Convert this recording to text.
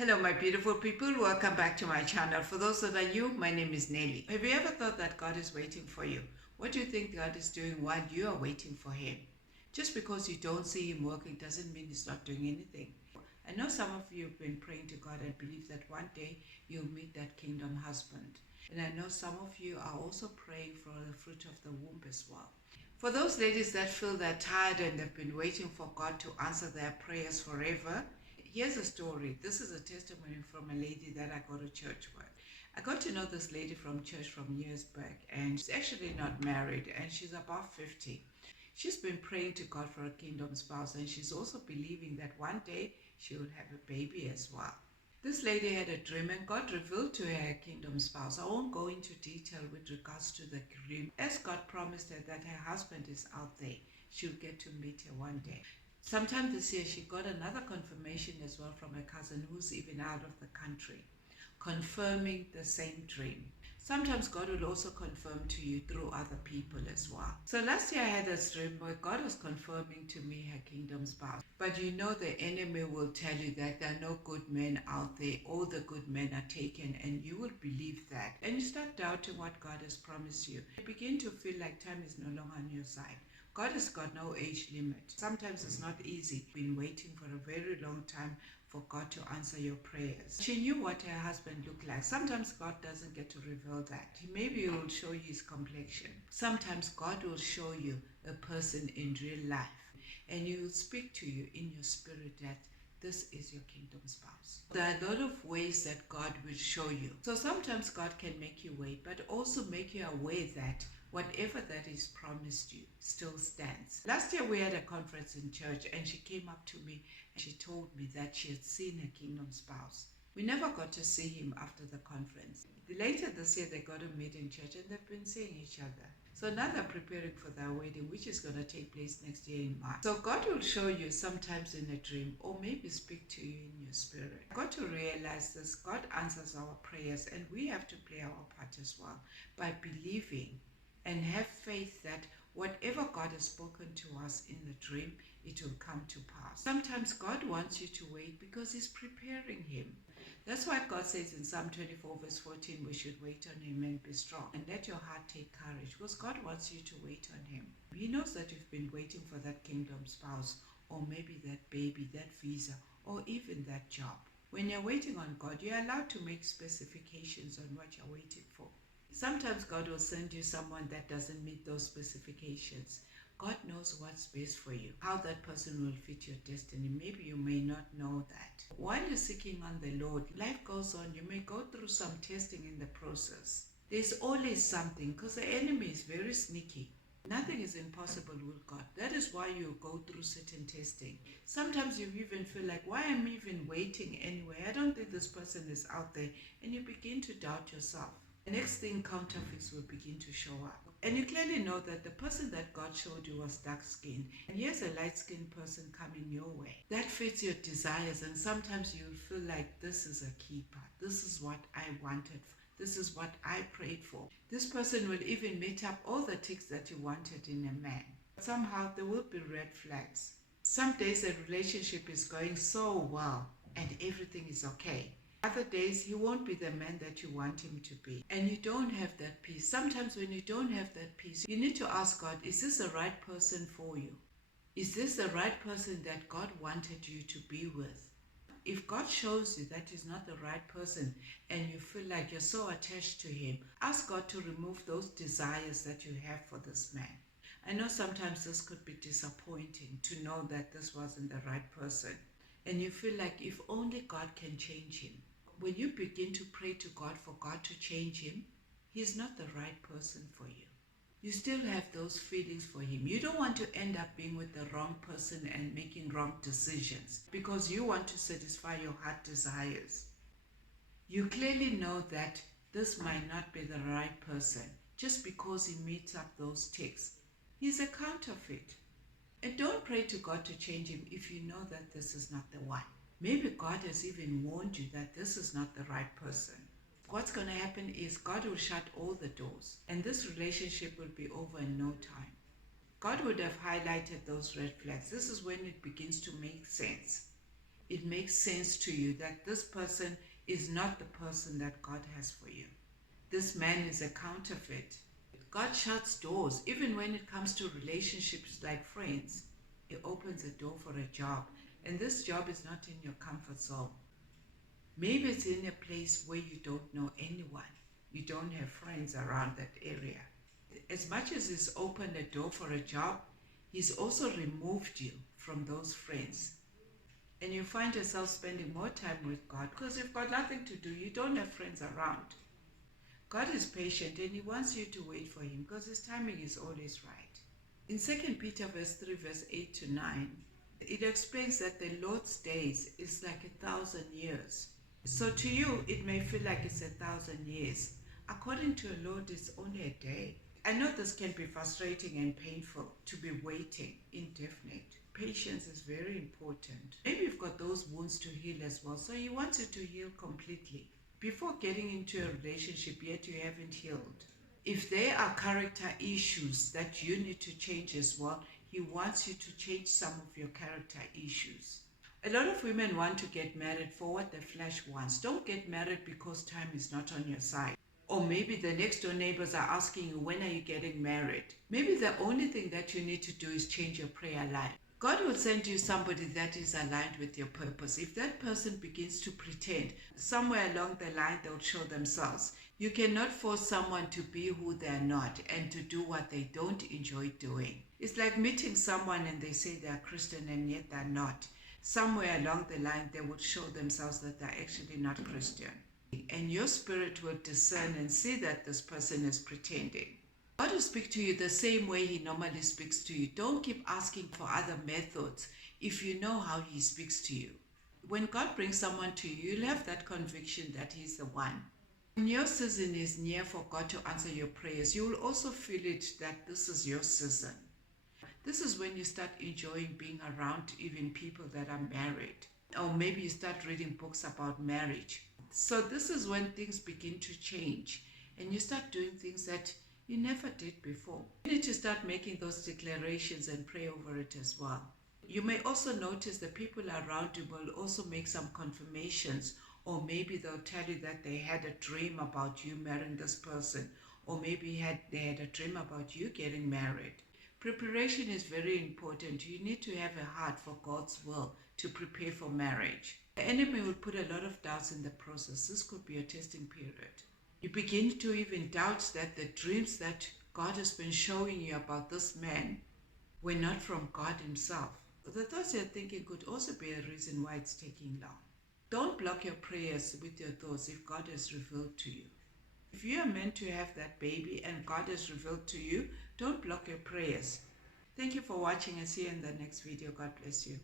Hello, my beautiful people. Welcome back to my channel. For those that are new, my name is Nelly. Have you ever thought that God is waiting for you? What do you think God is doing while you are waiting for Him? Just because you don't see Him working doesn't mean He's not doing anything. I know some of you have been praying to God and believe that one day you'll meet that kingdom husband. And I know some of you are also praying for the fruit of the womb as well. For those ladies that feel they're tired and they've been waiting for God to answer their prayers forever, here's a story. This is a testimony from a lady that I go to church with. I got to know this lady from church from years back, and she's actually not married, and she's about 50. She's been praying to God for a kingdom spouse, and she's also believing that one day she will have a baby as well. This lady had a dream, and God revealed to her a kingdom spouse. I won't go into detail with regards to the dream, as God promised her that her husband is out there. She'll get to meet her one day. Sometime this year, she got another confirmation as well from a cousin who's even out of the country, confirming the same dream. Sometimes God will also confirm to you through other people as well. So last year I had a dream where God was confirming to me her kingdom spouse. But you know the enemy will tell you that there are no good men out there. All the good men are taken, and you will believe that. And you start doubting what God has promised you. You begin to feel like time is no longer on your side. God has got no age limit. Sometimes it's not easy. Been waiting for a very long time for God to answer your prayers. She knew what her husband looked like. Sometimes God doesn't get to reveal that. Maybe He will show you his complexion. Sometimes God will show you a person in real life, and He will speak to you in your spirit that this is your kingdom spouse. There are a lot of ways that God will show you. So sometimes God can make you wait, but also make you aware that whatever that is promised you still stands. Last year we had a conference in church, and she came up to me and she told me that she had seen her kingdom spouse. We never got to see him after the conference. Later this year they got to meet in church, and they've been seeing each other. So now they're preparing for their wedding, which is going to take place next year in March. So God will show you sometimes in a dream, or maybe speak to you in your spirit. Got to realize this: God answers our prayers, and we have to play our part as well by believing and have faith that whatever God has spoken to us in the dream, it will come to pass. Sometimes God wants you to wait because He's preparing Him. That's why God says in Psalm 24 verse 14, we should wait on Him and be strong, and let your heart take courage, because God wants you to wait on Him. He knows that you've been waiting for that kingdom spouse, or maybe that baby, that visa, or even that job. When you're waiting on God, you're allowed to make specifications on what you're waiting for. Sometimes God will send you someone that doesn't meet those specifications. God knows what's best for you, how that person will fit your destiny. Maybe you may not know that. While you're seeking on the Lord, life goes on. You may go through some testing in the process. There's always something, because the enemy is very sneaky. Nothing is impossible with God. That is why you go through certain testing. Sometimes you even feel like, why am I even waiting anyway? I don't think this person is out there. And you begin to doubt yourself. The next thing, counterfeits will begin to show up. And you clearly know that the person that God showed you was dark skinned, and here's a light skinned person coming your way. That fits your desires, and sometimes you'll feel like this is a keeper. This is what I wanted. This is what I prayed for. This person will even meet up all the ticks that you wanted in a man. Somehow there will be red flags. Some days a relationship is going so well and everything is okay. Other days, he won't be the man that you want him to be. And you don't have that peace. Sometimes when you don't have that peace, you need to ask God, is this the right person for you? Is this the right person that God wanted you to be with? If God shows you that is not the right person, and you feel like you're so attached to him, ask God to remove those desires that you have for this man. I know sometimes this could be disappointing to know that this wasn't the right person. And you feel like if only God can change him. When you begin to pray to God for God to change him, he's not the right person for you. You still have those feelings for him. You don't want to end up being with the wrong person and making wrong decisions because you want to satisfy your heart desires. You clearly know that this might not be the right person just because he meets up those ticks. He's a counterfeit. And don't pray to God to change him if you know that this is not the one. Maybe God has even warned you that this is not the right person. What's going to happen is God will shut all the doors, and this relationship will be over in no time. God would have highlighted those red flags. This is when it begins to make sense. it makes sense to you that this person is not the person that God has for you. This man is a counterfeit. God shuts doors, even when it comes to relationships like friends. He opens a door for a job, and this job is not in your comfort zone. Maybe it's in a place where you don't know anyone. You don't have friends around that area. As much as He's opened a door for a job, He's also removed you from those friends. And you find yourself spending more time with God because you've got nothing to do. You don't have friends around. God is patient and He wants you to wait for Him because His timing is always right. In 2 Peter verse 3, verse 8 to 9, it explains that the Lord's days is like 1,000 years. So to you, it may feel like it's 1,000 years. According to the Lord, it's only a day. I know this can be frustrating and painful to be waiting indefinite. Patience is very important. Maybe you've got those wounds to heal as well, so He wants you to heal completely before getting into a relationship yet you haven't healed. If there are character issues that you need to change as well, He wants you to change some of your character issues. A lot of women want to get married for what the flesh wants. Don't get married because time is not on your side. Or maybe the next door neighbors are asking you, when are you getting married? Maybe the only thing that you need to do is change your prayer life. God will send you somebody that is aligned with your purpose. If that person begins to pretend, somewhere along the line they'll show themselves. You cannot force someone to be who they're not and to do what they don't enjoy doing. It's like meeting someone and they say they're Christian and yet they're not. Somewhere along the line they would show themselves that they're actually not Christian. And your spirit will discern and see that this person is pretending. God will speak to you the same way He normally speaks to you. Don't keep asking for other methods if you know how He speaks to you. When God brings someone to you, you'll have that conviction that He's the one. When your season is near for God to answer your prayers, you will also feel it that this is your season. This is when you start enjoying being around even people that are married. Or maybe you start reading books about marriage. So this is when things begin to change and you start doing things that you never did before. You need to start making those declarations and pray over it as well. You may also notice the people around you will also make some confirmations, or maybe they'll tell you that they had a dream about you marrying this person, or maybe they had a dream about you getting married. Preparation is very important. You need to have a heart for God's will to prepare for marriage. The enemy will put a lot of doubts in the process. This could be a testing period. You begin to even doubt that the dreams that God has been showing you about this man were not from God Himself. The thoughts you're thinking could also be a reason why it's taking long. Don't block your prayers with your thoughts if God has revealed to you. If you are meant to have that baby and God has revealed to you, don't block your prayers. Thank you for watching and see you in the next video. God bless you.